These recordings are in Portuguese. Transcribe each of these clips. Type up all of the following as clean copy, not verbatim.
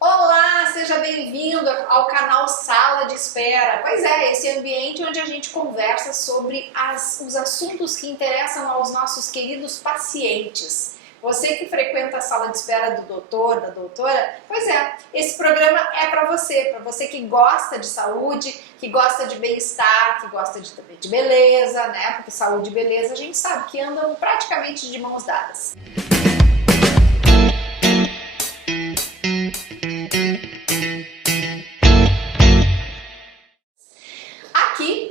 Olá, seja bem-vindo ao canal Sala de Espera. Pois é, esse ambiente onde a gente conversa sobre os assuntos que interessam aos nossos queridos pacientes. Você que frequenta a sala de espera do doutor, da doutora, pois é, esse programa é para você que gosta de saúde, que gosta de bem-estar, que gosta também de beleza, né? Porque saúde e beleza a gente sabe que andam praticamente de mãos dadas.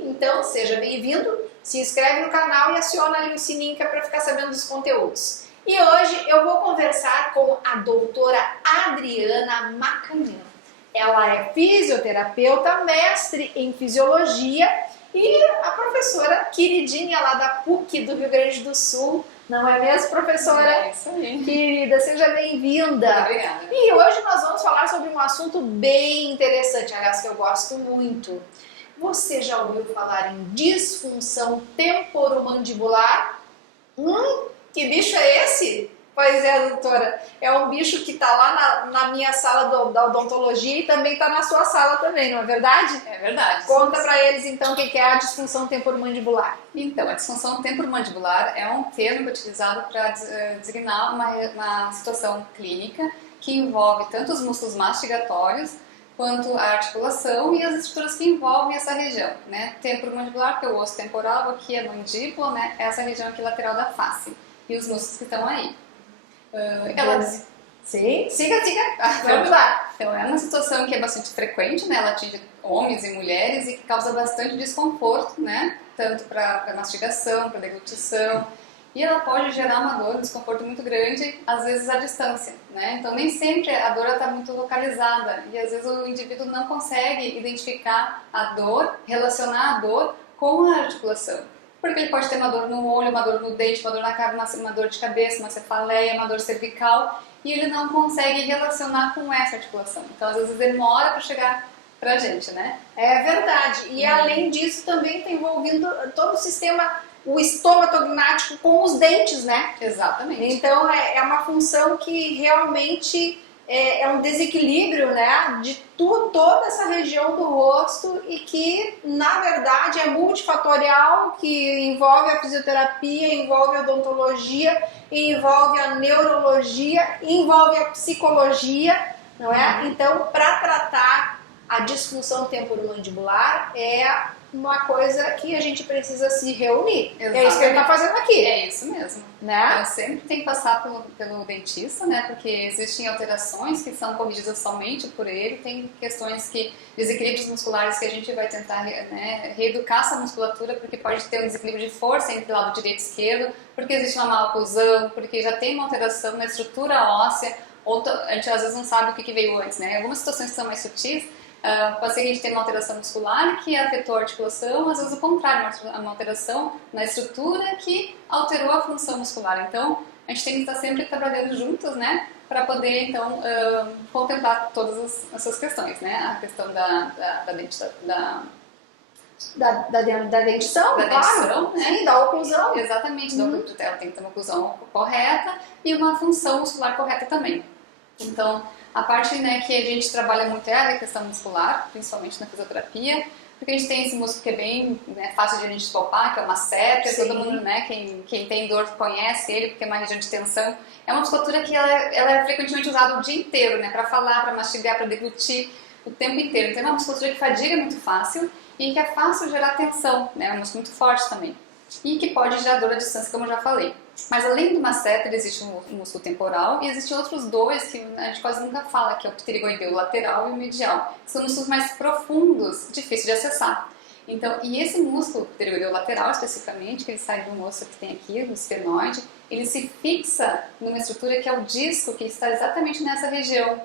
Então, seja bem-vindo, se inscreve no canal e aciona ali o sininho para ficar sabendo dos conteúdos. E hoje eu vou conversar com a doutora Adriana Macanhã. Ela é fisioterapeuta, mestre em fisiologia e a professora queridinha lá da PUC do Rio Grande do Sul. Não é mesmo, professora? É isso aí. Querida, seja bem-vinda. Obrigada. E hoje nós vamos falar sobre um assunto bem interessante, aliás, que eu gosto muito. Você já ouviu falar em disfunção temporomandibular? Que bicho é esse? Pois é, doutora, é um bicho que está lá na minha sala da odontologia e também está na sua sala também, não é verdade? É verdade. Conta para eles então o que é a disfunção temporomandibular. Então, a disfunção temporomandibular é um termo utilizado para designar uma situação clínica que envolve tanto os músculos mastigatórios quanto a articulação e as estruturas que envolvem essa região, né? Temporomandibular, que é o osso temporal, aqui é a mandíbula, né? Essa região aqui lateral da face e os músculos que estão aí. Sim, siga. Vamos lá. Então, é uma situação que é bastante frequente, né? Ela atinge homens e mulheres e que causa bastante desconforto, né? Tanto para mastigação, para deglutição. E ela pode gerar uma dor, um desconforto muito grande, às vezes à distância, né? Então, nem sempre a dor está muito localizada e às vezes o indivíduo não consegue identificar a dor, relacionar a dor com a articulação. Porque ele pode ter uma dor no olho, uma dor no dente, uma dor na cara, uma dor de cabeça, uma cefaleia, uma dor cervical e ele não consegue relacionar com essa articulação. Então, às vezes demora para chegar pra gente, né? É verdade. E além disso, também está envolvendo todo o sistema, o estomatognático com os dentes, né? Exatamente. Então é uma função que realmente é um desequilíbrio, né, de toda essa região do rosto e que na verdade é multifatorial, que envolve a fisioterapia, envolve a odontologia, envolve a neurologia, envolve a psicologia, não é? Então, para tratar a disfunção temporomandibular é uma coisa que a gente precisa se reunir. Exatamente. É isso que ele está fazendo aqui. É isso mesmo. Né? Eu sempre tenho que passar pelo dentista, né? Porque existem alterações que são corrigidas somente por ele. Tem questões desequilíbrios musculares que a gente vai tentar, né, reeducar essa musculatura, porque pode ter um desequilíbrio de força entre o lado direito e esquerdo, porque existe uma maloclusão, porque já tem uma alteração na estrutura óssea, ou a gente às vezes não sabe o que veio antes, né? Algumas situações que são mais sutis, pode ser que a gente tenha uma alteração muscular que afetou a articulação, às vezes o contrário, uma alteração na estrutura que alterou a função muscular. Então, a gente tem que estar sempre trabalhando juntos, né, para poder, então, contemplar todas essas questões, né, a questão da dentição, da claro. dentição, né? Sim, da oclusão. Exatamente, ela tem que ter uma oclusão correta e uma função muscular correta também. Então, a parte, né, que a gente trabalha muito é a questão muscular, principalmente na fisioterapia, porque a gente tem esse músculo que é bem, né, fácil de a gente palpar, que é o masseter, todo mundo, né, quem tem dor conhece ele, porque é uma região de tensão. É uma musculatura que ela é frequentemente usada o dia inteiro, né, para falar, para mastigar, para deglutir, o tempo inteiro. Então é uma musculatura que fadiga muito fácil e que é fácil gerar tensão, né, é um músculo muito forte também. E que pode gerar dor à distância, como eu já falei. Mas além do masseter, existe um músculo temporal e existem outros dois que a gente quase nunca fala, que é o pterigoideu lateral e o medial. São músculos mais profundos, difíceis de acessar. Então, e esse músculo pterigoideu lateral, especificamente, que ele sai do osso que tem aqui, do esfenoide, ele se fixa numa estrutura que é o disco, que está exatamente nessa região.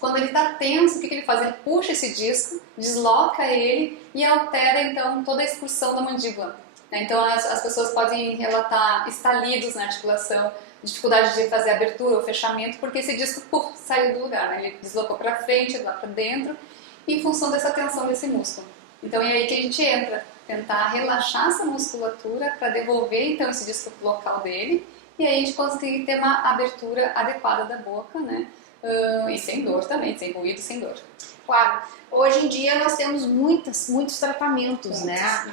Quando ele está tenso, o que ele faz? Ele puxa esse disco, desloca ele e altera, então, toda a expulsão da mandíbula. Então as pessoas podem relatar estalidos na articulação, dificuldade de fazer abertura ou fechamento, porque esse disco saiu do lugar, né? Ele deslocou para frente, lá para dentro, em função dessa tensão desse músculo. Então é aí que a gente entra, tentar relaxar essa musculatura para devolver então esse disco local dele, e aí a gente conseguir ter uma abertura adequada da boca, né? e sem dor também, sem ruído, sem dor. Claro, hoje em dia nós temos muitos tratamentos, né?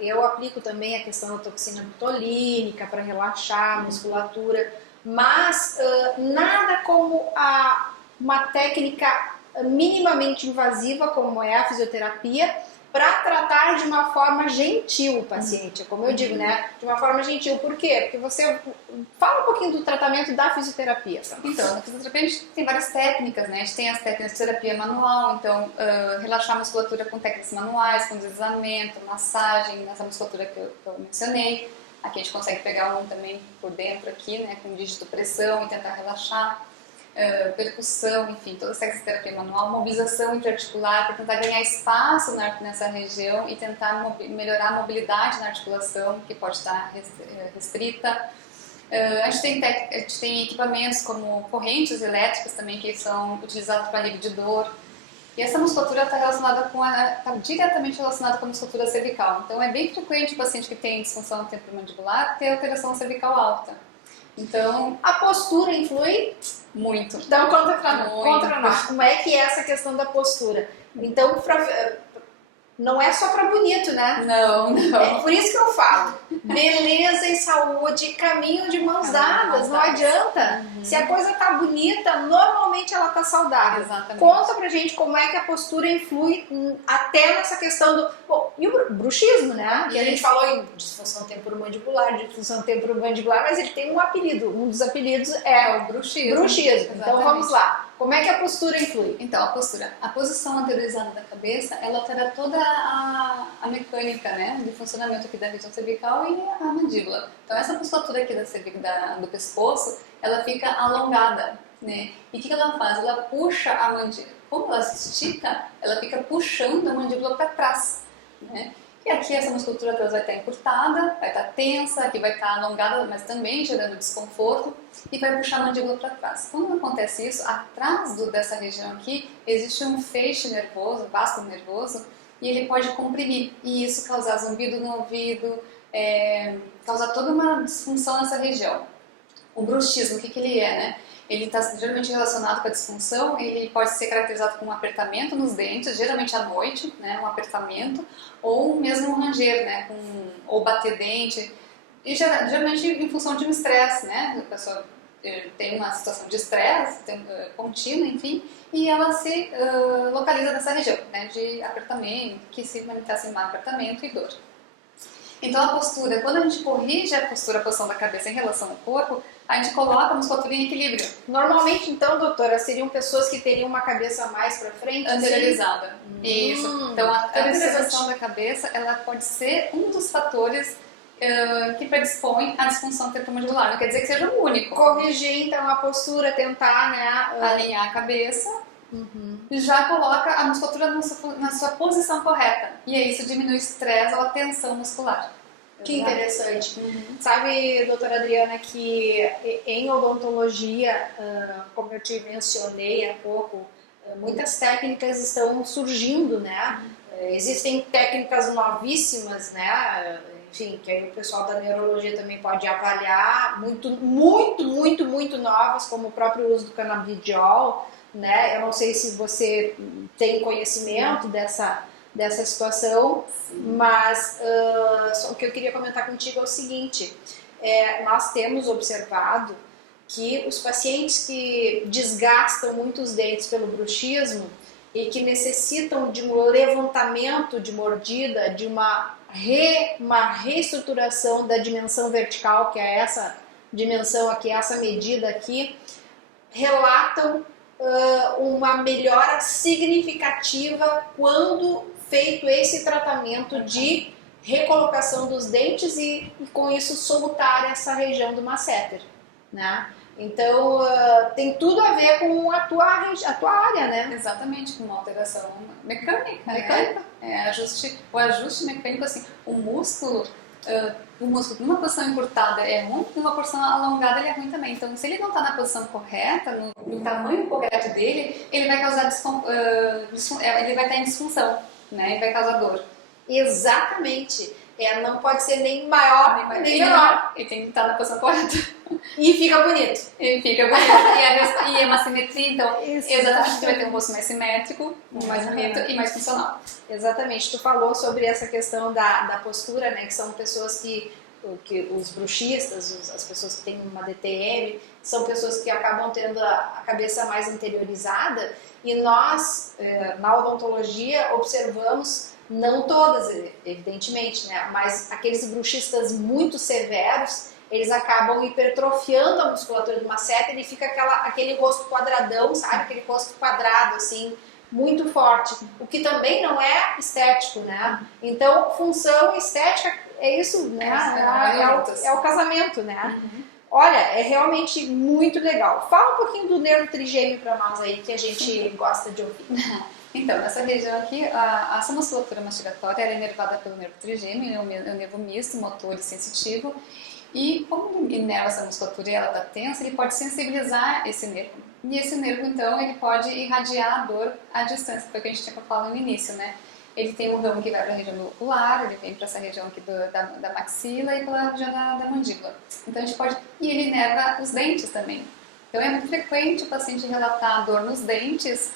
Eu aplico também a questão da toxina botulínica para relaxar a musculatura, mas nada como uma técnica minimamente invasiva como é a fisioterapia para tratar de uma forma gentil o paciente, como eu digo, né? De uma forma gentil. Por quê? Porque você fala um pouquinho do tratamento da fisioterapia. Então, na fisioterapia a gente tem várias técnicas, né? A gente tem as técnicas de terapia manual, então relaxar a musculatura com técnicas manuais, com deslizamento, massagem, nessa musculatura que eu mencionei. Aqui a gente consegue pegar um também por dentro aqui, né? Com digitopressão e tentar relaxar. Percussão, enfim, todas as técnicas de terapia manual, mobilização intraarticular para tentar ganhar espaço nessa região e tentar melhorar a mobilidade na articulação, que pode estar restrita. A gente tem equipamentos como correntes elétricas também, que são utilizados para alívio de dor. E essa musculatura está diretamente relacionada com a musculatura cervical. Então é bem frequente o paciente que tem disfunção temporomandibular ter alteração cervical alta. Então, a postura influi? Muito. Então, contra nós. Como é que é essa questão da postura? Então, não é só para bonito, né? Não. É por isso que eu falo. Beleza e saúde, caminho de mãos dadas. Não adianta. Se a coisa tá bonita, normalmente ela tá saudável. Exatamente. Conta pra gente como é que a postura influi até nessa questão do... Bom, e o bruxismo, né? Que a gente falou em disfunção temporomandibular, mas ele tem um apelido. Um dos apelidos é o bruxismo. Então vamos lá. Como é que a postura influi? Então, a posição anteriorizada da cabeça, ela altera toda a mecânica, né, de funcionamento aqui da região cervical e a mandíbula. Então, essa musculatura aqui do pescoço, ela fica alongada, né? E o que ela faz? Ela puxa a mandíbula. Como ela se estica, ela fica puxando a mandíbula para trás, né? E aqui essa musculatura atrás vai estar encurtada, vai estar tensa, aqui vai estar alongada, mas também gerando desconforto e vai puxar a mandíbula para trás. Quando acontece isso, atrás dessa região aqui existe um feixe nervoso, um vácuo nervoso, e ele pode comprimir e isso causar zumbido no ouvido, causar toda uma disfunção nessa região. O bruxismo, o que ele é, né? Ele está geralmente relacionado com a disfunção, ele pode ser caracterizado com um apertamento nos dentes, geralmente à noite, né, um apertamento, ou mesmo um ranger, né, ou bater dente, e geralmente em função de um estresse, né, a pessoa tem uma situação de estresse contínuo, enfim, e ela se localiza nessa região, né, de apertamento, que se manifesta em apertamento e dor. Então a postura, quando a gente corrige a posição da cabeça em relação ao corpo, a gente coloca a musculatura em equilíbrio. Normalmente, então, doutora, seriam pessoas que teriam uma cabeça mais para frente? Anteriorizada. Isso. Então, a anteriorização da cabeça, ela pode ser um dos fatores que predispõe à disfunção temporomandibular. Não quer dizer que seja o único. Corrigir, então, a postura, tentar, né, alinhar a cabeça. E já coloca a musculatura na sua posição correta. E aí isso diminui o estresse ou a tensão muscular. Que interessante. Sabe, doutora Adriana, que em odontologia, como eu te mencionei há pouco, muitas técnicas estão surgindo, né? Existem técnicas novíssimas, né? Enfim, que aí o pessoal da neurologia também pode avaliar, muito novas, como o próprio uso do canabidiol, né? Eu não sei se você tem conhecimento dessa situação, mas o que eu queria comentar contigo é o seguinte, nós temos observado que os pacientes que desgastam muito os dentes pelo bruxismo e que necessitam de um levantamento de mordida, de uma reestruturação da dimensão vertical, que é essa dimensão aqui, essa medida aqui, relatam uma melhora significativa quando feito esse tratamento de recolocação dos dentes e com isso soltar essa região do masseter, né? Então tem tudo a ver com a tua área, né? Exatamente, com uma alteração mecânica. O ajuste mecânico, assim, o músculo numa posição encurtada é ruim, numa posição alongada ele é ruim também. Então, se ele não está na posição correta, no tamanho correto dele, ele vai causar ele vai estar em disfunção, né? E vai causar dor. Exatamente. Não pode ser nem maior nem menor. Ele tem que estar na posição correta. E fica bonito. E é uma simetria, então, exatamente, você vai ter um rosto mais simétrico, mais bonito e mais funcional. Exatamente. Tu falou sobre essa questão da postura, né? Que são pessoas que os bruxistas, as pessoas que têm uma DTM, são pessoas que acabam tendo a cabeça mais interiorizada, e nós, na odontologia, observamos, não todas, evidentemente, né? Mas aqueles bruxistas muito severos, eles acabam hipertrofiando a musculatura de uma seta, ele fica aquele rosto quadradão, sabe? Aquele rosto quadrado, assim, muito forte, o que também não é estético, né? Então, função estética é isso, né? É o casamento, né? Olha, é realmente muito legal. Fala um pouquinho do nervo trigêmeo para nós aí, que a gente gosta de ouvir. Então, nessa região aqui, essa musculatura mastigatória é inervada pelo nervo trigêmeo, é um nervo misto, motor e sensitivo. E como ele inerva essa musculatura e ela está tensa, ele pode sensibilizar esse nervo. E esse nervo, então, ele pode irradiar a dor à distância, foi o que a gente tinha falado no início, né? Ele tem um ramo que vai para a região do ocular, ele vem para essa região aqui da maxila e pela região da mandíbula. Então, a gente pode... E ele inerva os dentes também. Então, é muito frequente o paciente relatar dor nos dentes,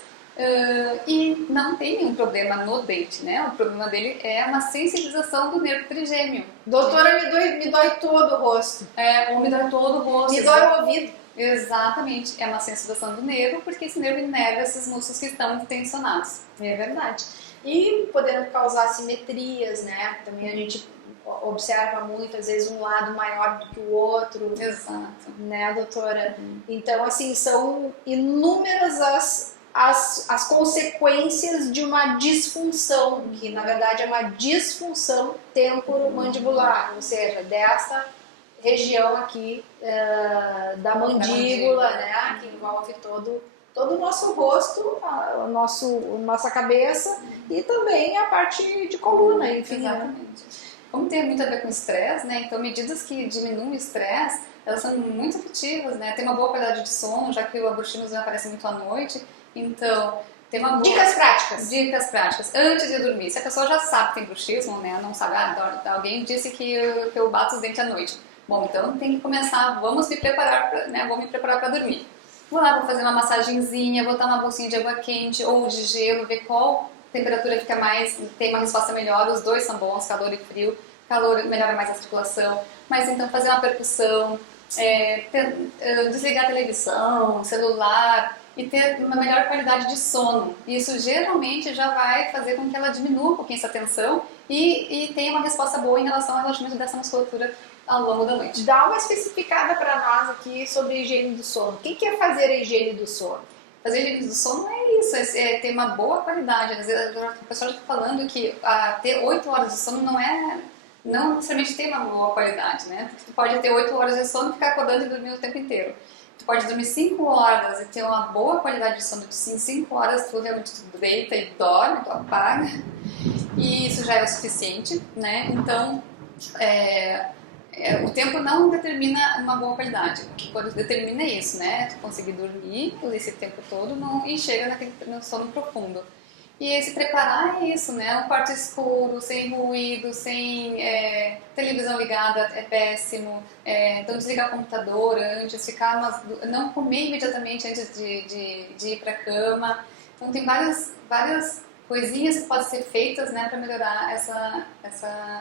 e não tem nenhum problema no dente, né? O problema dele é uma sensibilização do nervo trigêmeo. Doutora, me dói todo o rosto. Ou me dói todo o rosto. Me dói o ouvido. Exatamente, é uma sensibilização do nervo, porque esse nervo inerva esses músculos que estão tensionados. É verdade. E podendo causar simetrias, né? Também a gente observa muito, às vezes, um lado maior do que o outro. Exato. Né, doutora? Então, assim, são inúmeras as consequências de uma disfunção, que na verdade é uma disfunção temporomandibular, ou seja, dessa região aqui da mandíbula, né, que envolve todo o nosso rosto, nossa cabeça e também a parte de coluna, enfim. Exatamente. Né? Como tem muito a ver com estresse, né, então medidas que diminuem o estresse, elas são muito efetivas, né, tem uma boa qualidade de sono, já que o bruxismo aparece muito à noite. Então, tem uma boa... Dicas práticas. Dicas práticas. Antes de dormir. Se a pessoa já sabe que tem bruxismo, né? Não sabe, alguém disse que eu bato os dentes à noite. Bom, então tem que começar, vamos me preparar, né? Vou me preparar para dormir. Vou lá, vou fazer uma massagenzinha, vou botar uma bolsinha de água quente ou de gelo, ver qual temperatura fica mais, tem uma resposta melhor. Os dois são bons, calor e frio. Calor melhora mais a circulação. Mas então fazer uma percussão, desligar a televisão, celular... e ter uma melhor qualidade de sono. Isso geralmente já vai fazer com que ela diminua um pouquinho essa tensão e tenha uma resposta boa em relação ao relaxamento dessa musculatura ao longo da noite. Dá uma especificada para nós aqui sobre a higiene do sono. O que é fazer a higiene do sono? Fazer a higiene do sono é isso, é ter uma boa qualidade. Às vezes o pessoal já está falando que ter 8 horas de sono não necessariamente ter uma boa qualidade, né? Porque tu pode ter 8 horas de sono e ficar acordando e dormindo o tempo inteiro. Tu pode dormir 5 horas e ter uma boa qualidade de sono. Em 5 horas tu realmente deita e dorme, tu apaga. E isso já é o suficiente, né? Então, o tempo não determina uma boa qualidade. O que determina é isso, né? Tu conseguir dormir esse tempo todo e chega no sono profundo. E se preparar é isso, né? Um quarto escuro, sem ruído, sem televisão ligada é péssimo. Então desligar o computador antes, não comer imediatamente antes de ir para a cama. Então tem várias coisinhas que podem ser feitas, né, para melhorar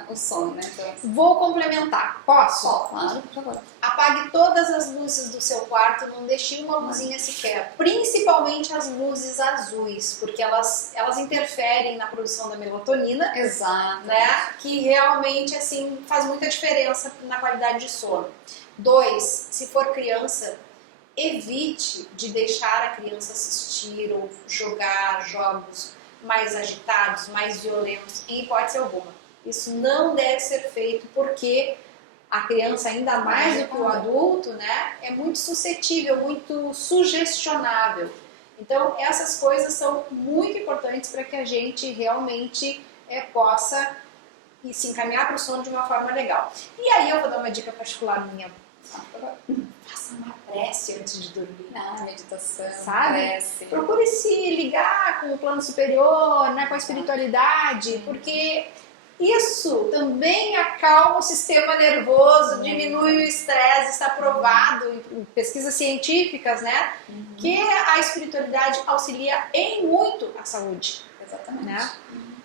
o sono, né? Então, vou complementar, posso? Claro, por favor. Apague todas as luzes do seu quarto, não deixe uma luzinha sequer, principalmente as luzes azuis, porque elas interferem na produção da melatonina. Exato. Né, que realmente assim faz muita diferença na qualidade de sono. 2, se for criança, evite de deixar a criança assistir ou jogar jogos mais agitados, mais violentos, em hipótese alguma. Isso não deve ser feito porque a criança, ainda mais do que o adulto, né, é muito suscetível, muito sugestionável. Então, essas coisas são muito importantes para que a gente realmente possa se encaminhar para o sono de uma forma legal. E aí eu vou dar uma dica particular minha. Faça uma prece antes de dormir. Meditação, sabe? prece. Procure se ligar com o plano superior, né, com a espiritualidade, porque Isso também acalma o sistema nervoso, diminui o estresse, está provado em pesquisas científicas, né? Que a espiritualidade auxilia em muito a saúde. Exatamente. Né?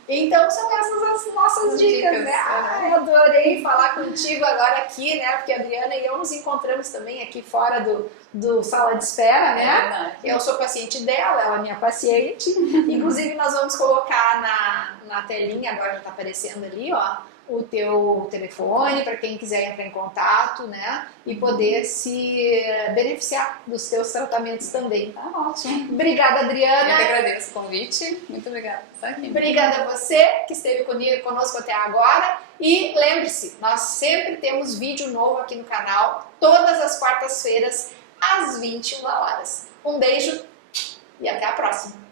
Então são essas as nossas dicas, né? Ai, adorei falar contigo agora aqui, né? Porque a Adriana e eu nos encontramos também aqui fora do sala de espera, né? Eu sou paciente dela, ela é minha paciente. Inclusive nós vamos colocar na telinha, agora já está aparecendo ali, ó, o teu telefone para quem quiser entrar em contato, né? E poder se beneficiar dos teus tratamentos também. Tá ótimo. Obrigada, Adriana. Eu que agradeço o convite. Muito obrigada por estar aqui. Obrigada a você que esteve conosco até agora. E lembre-se, nós sempre temos vídeo novo aqui no canal, todas as quartas-feiras, às 21 horas. Um beijo e até a próxima.